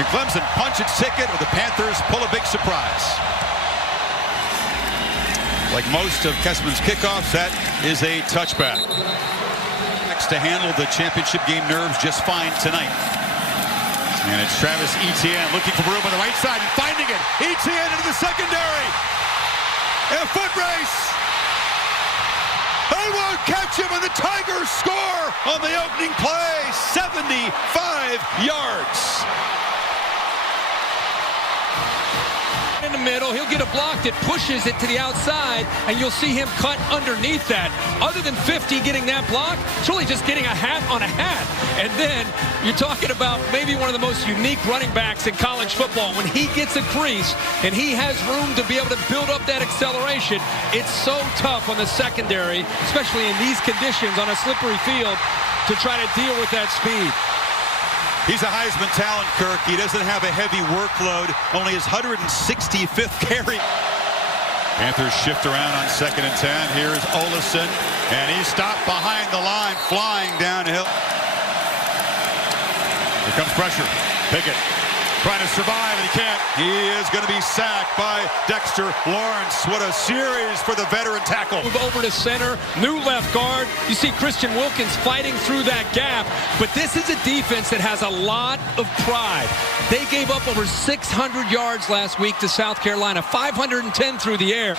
Can Clemson punch its ticket, or the Panthers pull a big surprise? Like most of Kessman's kickoffs, that is a touchback. Next to handle the championship game nerves just fine tonight. And it's Travis Etienne looking for room on the right side and finding it. Etienne into the secondary. And a foot race. They won't catch him, and the Tigers score on the opening play. 75 yards. In the middle, he'll get a block that pushes it to the outside, and you'll see him cut underneath that. Other than 50 getting that block, it's really just getting a hat on a hat. And then you're talking about maybe one of the most unique running backs in college football. When he gets a crease and he has room to be able to build up that acceleration, it's so tough on the secondary, especially in these conditions on a slippery field, to try to deal with that speed. He's a Heisman talent, Kirk. He doesn't have a heavy workload, only his 165th carry. Panthers shift around on 2nd and 10. Here's Olesen, and he's stopped behind the line, flying downhill. Here comes pressure. Pickett trying to survive, and he can't. He is going to be sacked by Dexter Lawrence. What a series for the veteran tackle. Move over to center, new left guard. You see Christian Wilkins fighting through that gap, but this is a defense that has a lot of pride. They gave up over 600 yards last week to South Carolina, 510 through the air.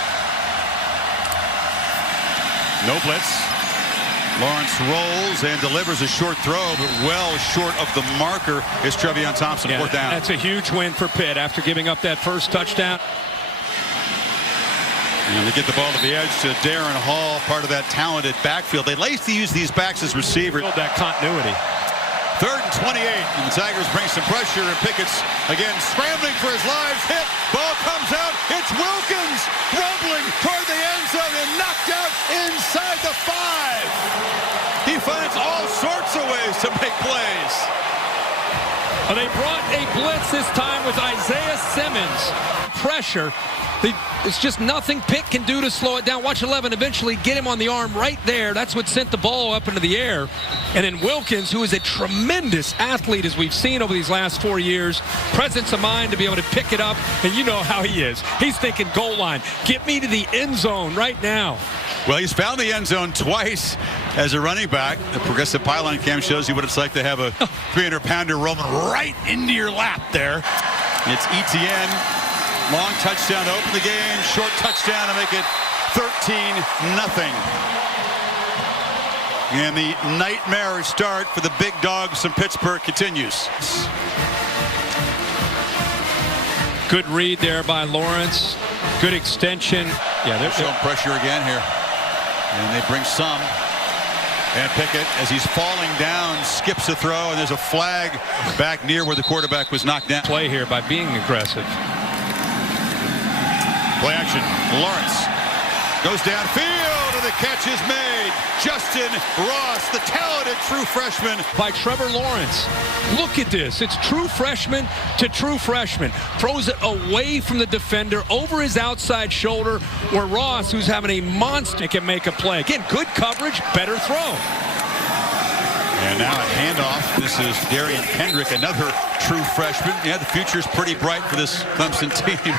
No blitz. Lawrence rolls and delivers a short throw, but well short of the marker is Trevion Thompson. Yeah, 4th down. That's a huge win for Pitt after giving up that first touchdown. And they get the ball to the edge to Darren Hall, part of that talented backfield. They like to use these backs as receivers. Build that continuity. 3rd and 28, and the Tigers bring some pressure, and Pickett's again scrambling for his life. Hit, ball comes out. It's Wilkins rumbling toward the end zone and knocked out inside the 5. He finds all sorts of ways to make plays. They brought a blitz this time with Isaiah Simmons. Pressure. It's just nothing Pitt can do to slow it down. Watch 11 eventually get him on the arm right there. That's what sent the ball up into the air. And then Wilkins, who is a tremendous athlete, as we've seen over these last 4 years, presence of mind to be able to pick it up. And you know how he is. He's thinking goal line. Get me to the end zone right now. Well, he's found the end zone twice as a running back. The progressive pylon cam shows you what it's like to have a 300-pounder rolling right into your lap there. It's Etienne. Long touchdown to open the game. Short touchdown to make it 13-0. And the nightmare start for the big dogs from Pittsburgh continues. Good read there by Lawrence. Good extension. Yeah, they're showing pressure again here. And they bring some. And Pickett, as he's falling down, skips a throw, and there's a flag back near where the quarterback was knocked down. Play here by being aggressive. Play action. Lawrence goes downfield, and the catch is made. Justin Ross, the talented true freshman. By Trevor Lawrence. Look at this. It's true freshman to true freshman. Throws it away from the defender, over his outside shoulder, where Ross, who's having a monster, can make a play. Again, good coverage, better throw. And now a handoff. This is Darian Kendrick, another true freshman. Yeah, the future's pretty bright for this Clemson team.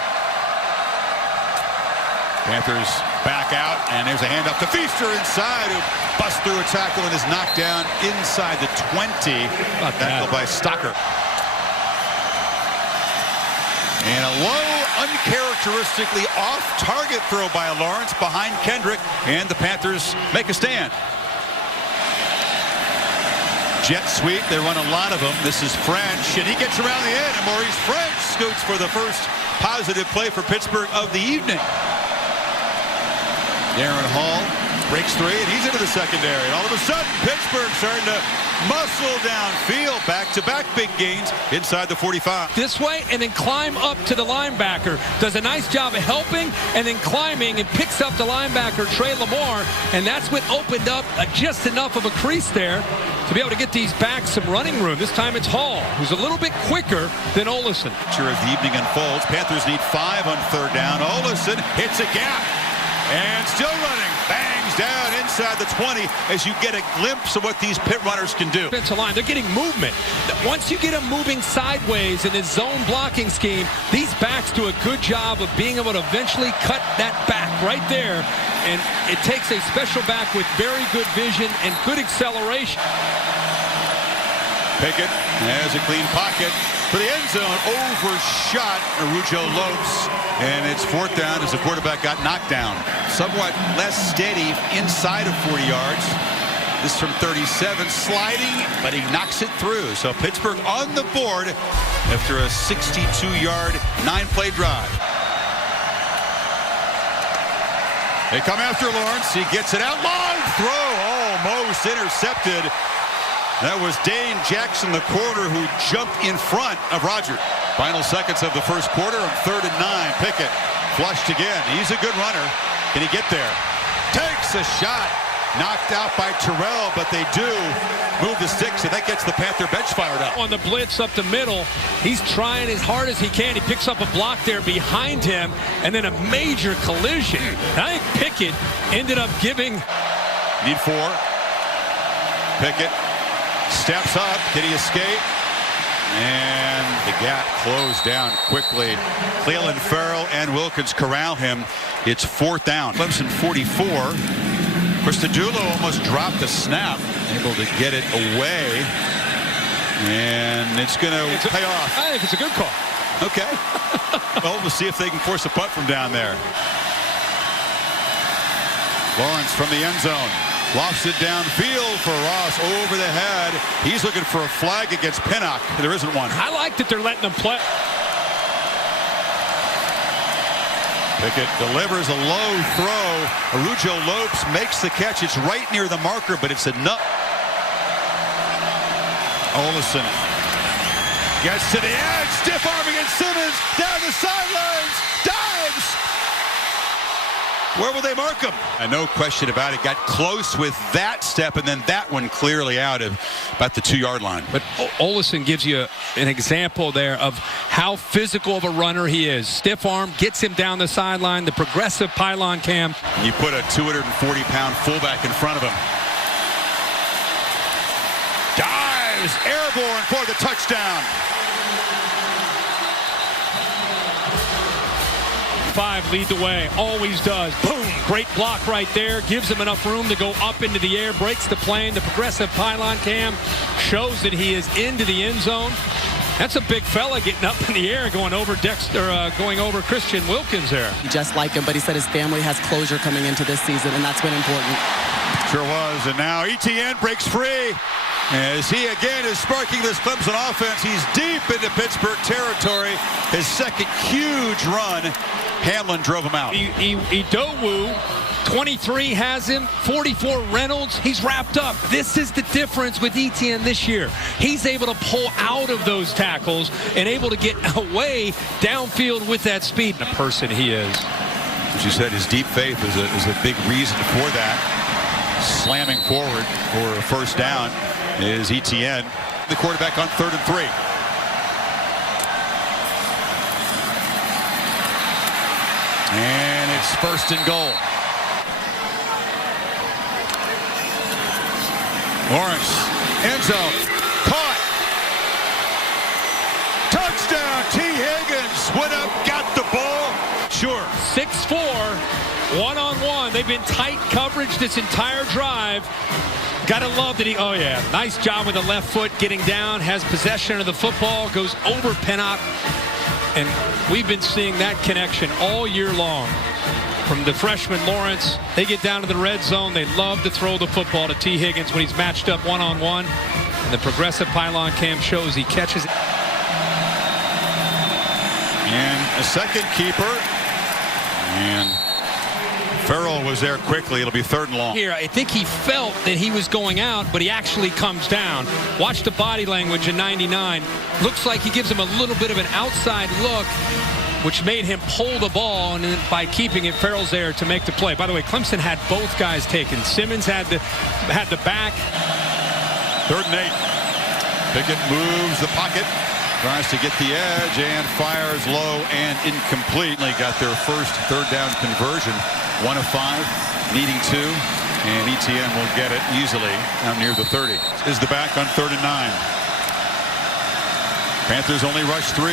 Panthers back out, and there's a handoff to Feaster inside, who busts through a tackle and is knocked down inside the 20. Tackle by Stocker. And a low, uncharacteristically off-target throw by Lawrence behind Kendrick, and the Panthers make a stand. Jet sweep, they run a lot of them. This is French, and he gets around the end, and Maurice French scoots for the first positive play for Pittsburgh of the evening. Darren Hall breaks 3, and he's into the secondary. And all of a sudden, Pittsburgh starting to muscle downfield. Back-to-back big gains inside the 45. This way, and then climb up to the linebacker. Does a nice job of helping, and then climbing, and picks up the linebacker, Trey Lamar. And that's what opened up just enough of a crease there to be able to get these backs some running room. This time it's Hall, who's a little bit quicker than Olesen. As the evening unfolds, Panthers need 5 on 3rd down. Olesen hits a gap. And still running, bangs He's down inside the 20 as you get a glimpse of what these Pitt runners can do. Defensive line, they're getting movement. Once you get them moving sideways in this zone blocking scheme, these backs do a good job of being able to eventually cut that back right there. And it takes a special back with very good vision and good acceleration. Pickett has a clean pocket for the end zone. Overshot Arujo Lopes. And it's fourth down as the quarterback got knocked down. Somewhat less steady inside of 40 yards. This from 37, sliding, but he knocks it through. So Pittsburgh on the board after a 62-yard, 9-play drive. They come after Lawrence. He gets it out. Long throw, almost intercepted. That was Dane Jackson, the corner, who jumped in front of Roger. Final seconds of the first quarter on 3rd and 9. Pickett flushed again. He's a good runner. Can he get there? Takes a shot. Knocked out by Terrell, but they do move the sticks, and that gets the Panther bench fired up. On the blitz up the middle, he's trying as hard as he can. He picks up a block there behind him, and then a major collision. And I think Pickett ended up giving... Need 4. Pickett steps up. Can he escape? And the gap closed down quickly. Cleland Farrell and Wilkins corral him. It's 4th down. Clemson 44. Christodoulou almost dropped the snap. Able to get it away. And it's going to pay off. I think it's a good call. Okay. Well, we'll see if they can force a punt from down there. Lawrence from the end zone. Lofts it downfield for Ross over the head. He's looking for a flag against Pinnock. There isn't one. I like that they're letting them play. Pickett delivers a low throw. Arujo Lopes makes the catch. It's right near the marker, but it's enough. Olesen gets to the edge. Stiff arm against Simmons. Down the sidelines. Dives. Where will they mark him? No question about it. Got close with that step, and then that one clearly out of about the 2-yard line. But Olesen gives you an example there of how physical of a runner he is. Stiff arm, gets him down the sideline, the progressive pylon cam. You put a 240-pound fullback in front of him. Dives, airborne for the touchdown. 5 lead the way, always does. Boom, great block right there, gives him enough room to go up into the air, breaks the plane. The progressive pylon cam shows that he is into the end zone. That's a big fella getting up in the air, going over going over Christian Wilkins there. He just like him, but he said his family has closure coming into this season, and that's been important. Sure was, and now Etienne breaks free. As he again is sparking this Clemson offense. He's deep into Pittsburgh territory. His second huge run. Hamlin drove him out. Idowu, 23 has him, 44 Reynolds. He's wrapped up. This is the difference with Etienne this year. He's able to pull out of those tackles and able to get away downfield with that speed. The person he is. As you said, his deep faith is a big reason for that. Slamming forward for a first down is Etienne, the quarterback on 3rd and 3. And it's 1st and goal. Lawrence, end zone, caught. Touchdown, T. Higgins went up, got the ball. Sure. 6'4", one-on-one. They've been tight coverage this entire drive. Gotta love that oh yeah, nice job with the left foot, getting down, has possession of the football, goes over Pinnock. And we've been seeing that connection all year long. From the freshman Lawrence, they get down to the red zone. They love to throw the football to T. Higgins when he's matched up one-on-one. And the progressive pylon cam shows he catches it. And a second keeper. And Farrell was there quickly. It'll be 3rd and long. Here, I think he felt that he was going out, but he actually comes down. Watch the body language in 99. Looks like he gives him a little bit of an outside look, which made him pull the ball, and then by keeping it, Farrell's there to make the play. By the way, Clemson had both guys taken. Simmons had the back. 3rd and 8. Pickett moves the pocket, tries to get the edge, and fires low and incomplete. They got their first 3rd down conversion. 1 of 5, needing 2. And ETN will get it easily out near the 30. Is the back on 3rd and 9. Panthers only rush 3.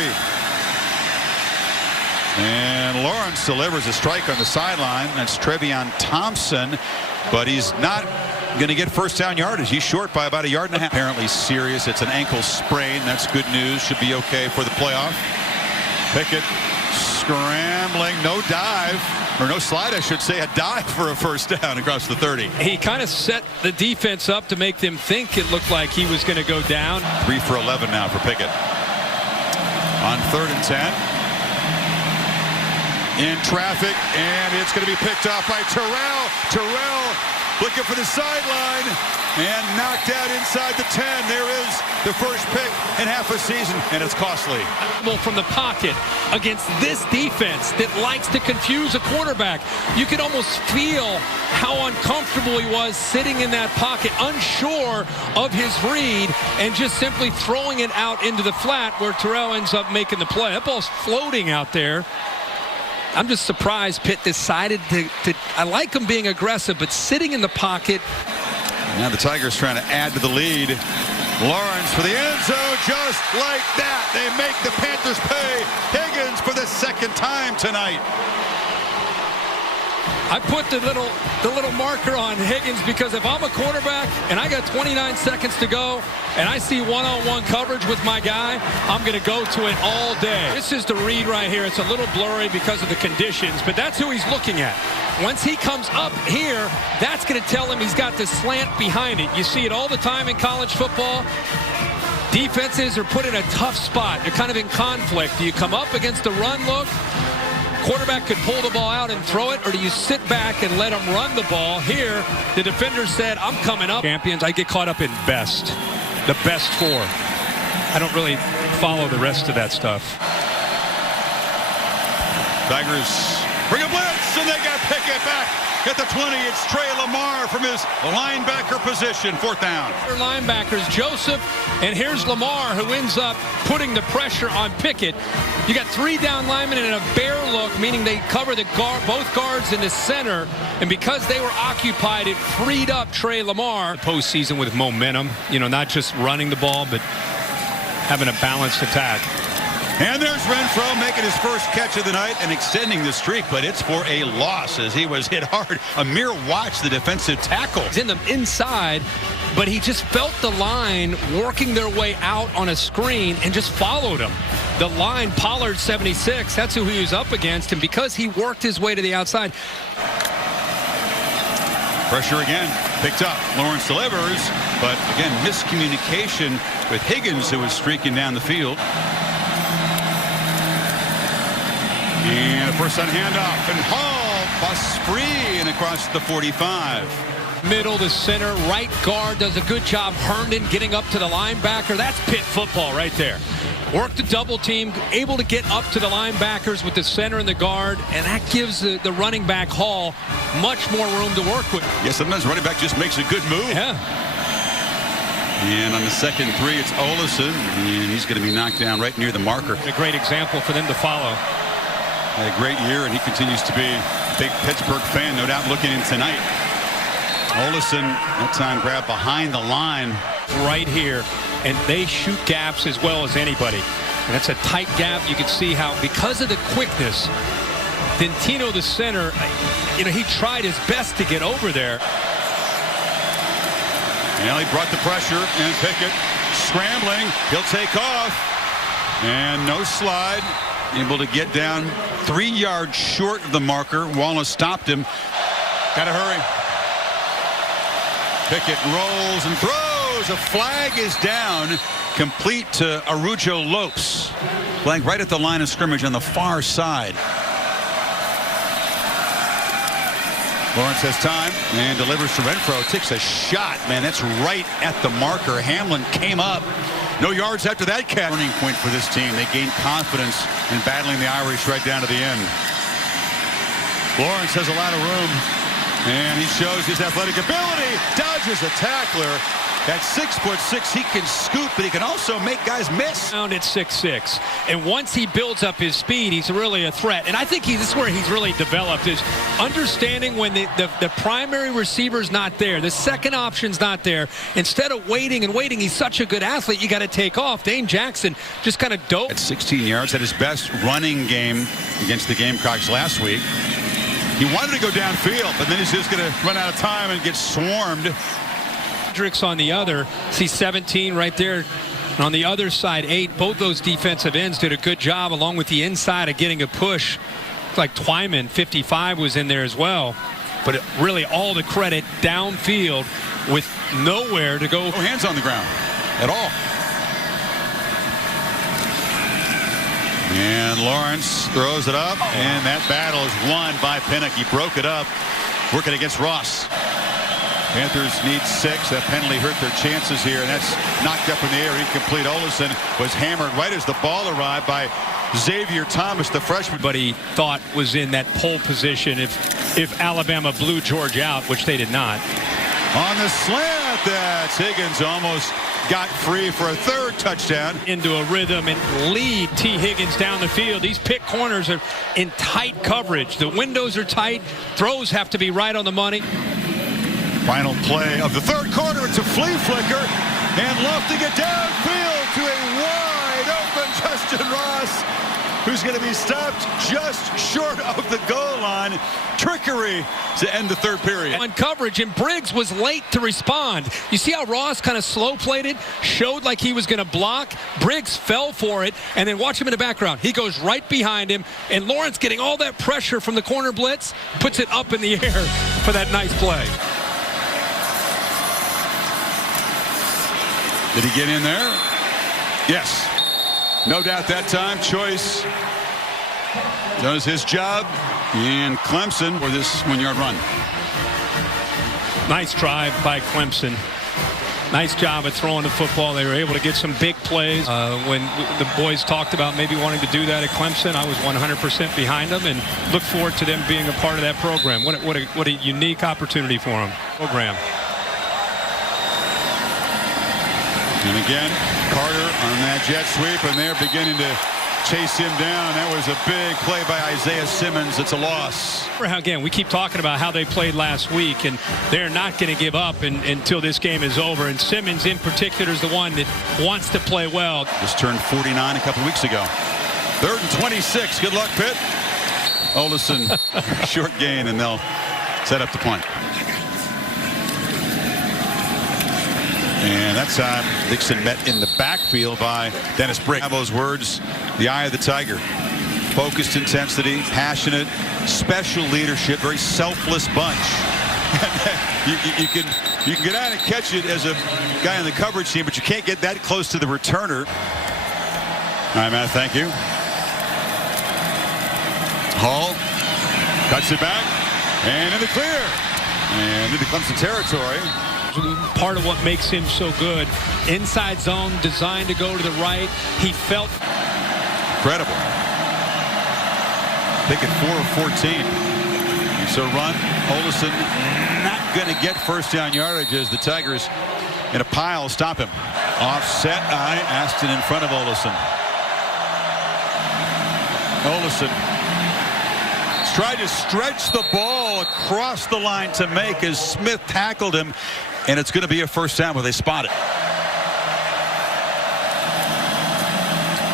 And Lawrence delivers a strike on the sideline. That's Trevion Thompson, but he's not going to get first down yardage. He's short by about 1.5 yards. Apparently serious. It's an ankle sprain. That's good news. Should be okay for the playoff. Pickett scrambling. No dive. Or no slide, I should say. A dive for a first down across the 30. He kind of set the defense up to make them think it looked like he was going to go down. 3 for 11 now for Pickett. On 3rd and 10. In traffic, and it's going to be picked off by Terrell. Terrell looking for the sideline and knocked out inside the 10. There is the first pick in half a season, and it's costly. From the pocket against this defense that likes to confuse a quarterback. You could almost feel how uncomfortable he was sitting in that pocket, unsure of his read, and just simply throwing it out into the flat where Terrell ends up making the play. That ball's floating out there. I'm just surprised Pitt decided to I like him being aggressive, but sitting in the pocket. Now the Tigers trying to add to the lead. Lawrence for the end zone, just like that. They make the Panthers pay. Higgins for the 2nd time tonight. I put the little marker on Higgins because if I'm a quarterback and I got 29 seconds to go and I see one-on-one coverage with my guy, I'm going to go to it all day. This is the read right here. It's a little blurry because of the conditions, but that's who he's looking at. Once he comes up here, that's going to tell him he's got this slant behind it. You see it all the time in college football. Defenses are put in a tough spot. They're kind of in conflict. Do you come up against the run look? Quarterback could pull the ball out and throw it, or do you sit back and let him run the ball? Here, the defender said, I'm coming up. Champions, I get caught up in best. The best 4. I don't really follow the rest of that stuff. Tigers bring a blitz, and they got Pickett back at the 20. It's Trey Lamar from his linebacker position. 4th down. Linebackers, Joseph, and here's Lamar, who ends up putting the pressure on Pickett. You got 3 down linemen and a bear look, meaning they cover the both guards in the center, and because they were occupied, it freed up Trey Lamar. Postseason with momentum, not just running the ball, but having a balanced attack. And there's Renfro making his first catch of the night and extending the streak, but it's for a loss as he was hit hard. A mere watch, the defensive tackle. He's in the inside, but he just felt the line working their way out on a screen and just followed him. The line, Pollard 76, that's who he was up against, and because he worked his way to the outside. Pressure again, picked up. Lawrence delivers, but again, miscommunication with Higgins, who was streaking down the field. And a first on handoff, and Hall busts free and across the 45. Middle to center, right guard does a good job. Herndon getting up to the linebacker. That's Pitt football right there. Work the double team, able to get up to the linebackers with the center and the guard, and that gives the running back Hall much more room to work with. Yeah, sometimes running back just makes a good move. Yeah. And on the 2nd 3, it's Olesen, and he's going to be knocked down right near the marker. A great example for them to follow. Had a great year, and he continues to be a big Pittsburgh fan, no doubt looking in tonight. Olesen, that time grabbed behind the line. Right here, and they shoot gaps as well as anybody. And that's a tight gap. You can see how, because of the quickness, Dentino, the center, he tried his best to get over there. And he brought the pressure, and Pickett scrambling. He'll take off, and no slide. Able to get down 3 yards short of the marker. Wallace stopped him. Gotta hurry. Pickett rolls and throws. A flag is down, complete to Arujo Lopes. Flag right at the line of scrimmage on the far side. Lawrence has time and delivers to Renfro. Takes a shot, man. That's right at the marker. Hamlin came up. No yards after that catch. Turning point for this team. They gained confidence in battling the Irish right down to the end. Lawrence has a lot of room, and he shows his athletic ability. Dodges a tackler At 6'6", he can scoop, but he can also make guys miss. Down at 6'6", and once he builds up his speed, he's really a threat. And I think this is where he's really developed, is understanding when the primary receiver's not there, the second option's not there. Instead of waiting and waiting, he's such a good athlete, you got to take off. Dane Jackson just kind of dove. At 16 yards, at his best running game against the Gamecocks last week. He wanted to go downfield, but then he's just going to run out of time and get swarmed. On the other, see 17 right there. And on the other side, 8. Both those defensive ends did a good job along with the inside of getting a push. Like Twyman, 55, was in there as well. But really all the credit downfield with nowhere to go. No hands on the ground at all. And Lawrence throws it up, and that battle is won by Pinnock. He broke it up, working against Ross. Panthers need 6. That penalty hurt their chances here, and that's knocked up in the air. Incomplete. Olesen was hammered right as the ball arrived by Xavier Thomas, the freshman. But he thought was in that pole position if Alabama blew George out, which they did not. On the slant, that's Higgins almost got free for a 3rd touchdown. Into a rhythm and lead T. Higgins down the field. These pick corners are in tight coverage. The windows are tight. Throws have to be right on the money. Final play of the 3rd quarter. It's a flea flicker, and lofting it downfield to a wide open Justin Ross, who's going to be stopped just short of the goal line. Trickery to end the 3rd period. On coverage, and Briggs was late to respond. You see how Ross kind of slow-played it, showed like he was going to block. Briggs fell for it, and then watch him in the background. He goes right behind him, and Lawrence, getting all that pressure from the corner blitz, puts it up in the air for that nice play. Did he get in there? Yes. No doubt that time. Choice does his job. And Clemson for this 1-yard run. Nice drive by Clemson. Nice job at throwing the football. They were able to get some big plays. When the boys talked about maybe wanting to do that at Clemson, I was 100% behind them and look forward to them being a part of that program. What a unique opportunity for them. And again, Carter on that jet sweep, and they're beginning to chase him down. That was a big play by Isaiah Simmons. It's a loss. Again, we keep talking about how they played last week, and they're not going to give up until this game is over. And Simmons in particular is the one that wants to play well. Just turned 49 a couple weeks ago. 3rd and 26. Good luck, Pitt. Olesen, short gain, and they'll set up the punt. And that time, Dixon met in the backfield by Dennis Briggs. Those words, the eye of the tiger. Focused intensity, passionate, special leadership, very selfless bunch. you can get out and catch it as a guy on the coverage team, but you can't get that close to the returner. All right, Matt, thank you. Hall cuts it back, and in the clear, and into Clemson territory. Part of what makes him so good. Inside zone, designed to go to the right. He felt incredible. Pickett 4 of 14. So run. Olesen not going to get first down yardage as the Tigers in a pile stop him. Offset eye. Aston in front of Olesen. Olesen tried to stretch the ball across the line to make as Smith tackled him. And it's going to be a first down where they spot it.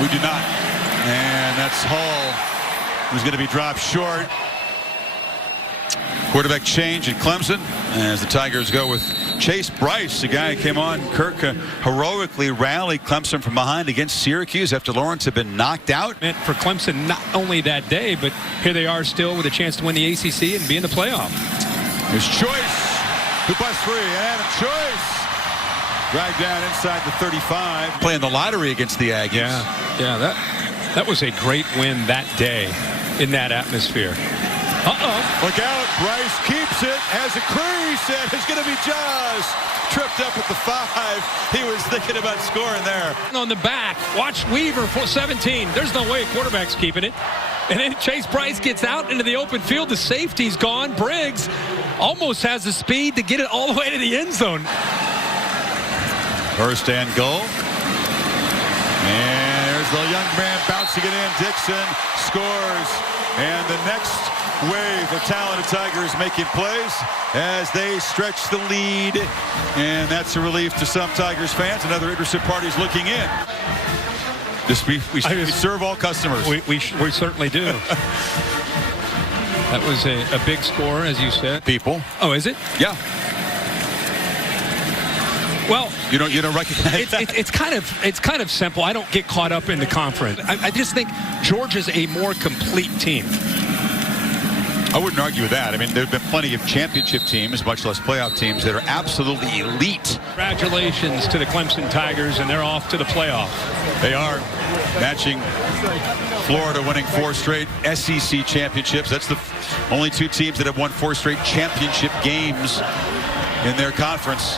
We do not. And that's Hall, who's going to be dropped short. Quarterback change at Clemson as the Tigers go with Chase Bryce, the guy who came on. Kirk heroically rallied Clemson from behind against Syracuse after Lawrence had been knocked out. Meant for Clemson not only that day, but here they are still with a chance to win the ACC and be in the playoff. Here's Choice, who busts free, and Adam Choice dragged down inside the 35. Playing the lottery against the Aggies. Yeah, that was a great win that day in that atmosphere. Look out, Bryce keeps it, has a crease, and it's going to be just tripped up at the 5. He was thinking about scoring there. On the back, watch Weaver for 17. There's no way a quarterback's keeping it. And then Chase Bryce gets out into the open field. The safety's gone. Briggs almost has the speed to get it all the way to the end zone. First and goal. And there's the young man bouncing it in. Dixon scores. And the next wave of talented Tigers making plays as they stretch the lead. And that's a relief to some Tigers fans and other interested parties looking in. We serve all customers. We certainly do. That was a big score, as you said. People. Oh, is it? Yeah. Well, you don't recognize that? It's kind of simple. I don't get caught up in the conference. I just think Georgia's a more complete team. I wouldn't argue with that. I mean, there have been plenty of championship teams, much less playoff teams, that are absolutely elite. Congratulations to the Clemson Tigers, and they're off to the playoff. They are matching Florida, winning 4 straight SEC championships. That's the only 2 teams that have won 4 straight championship games in their conference.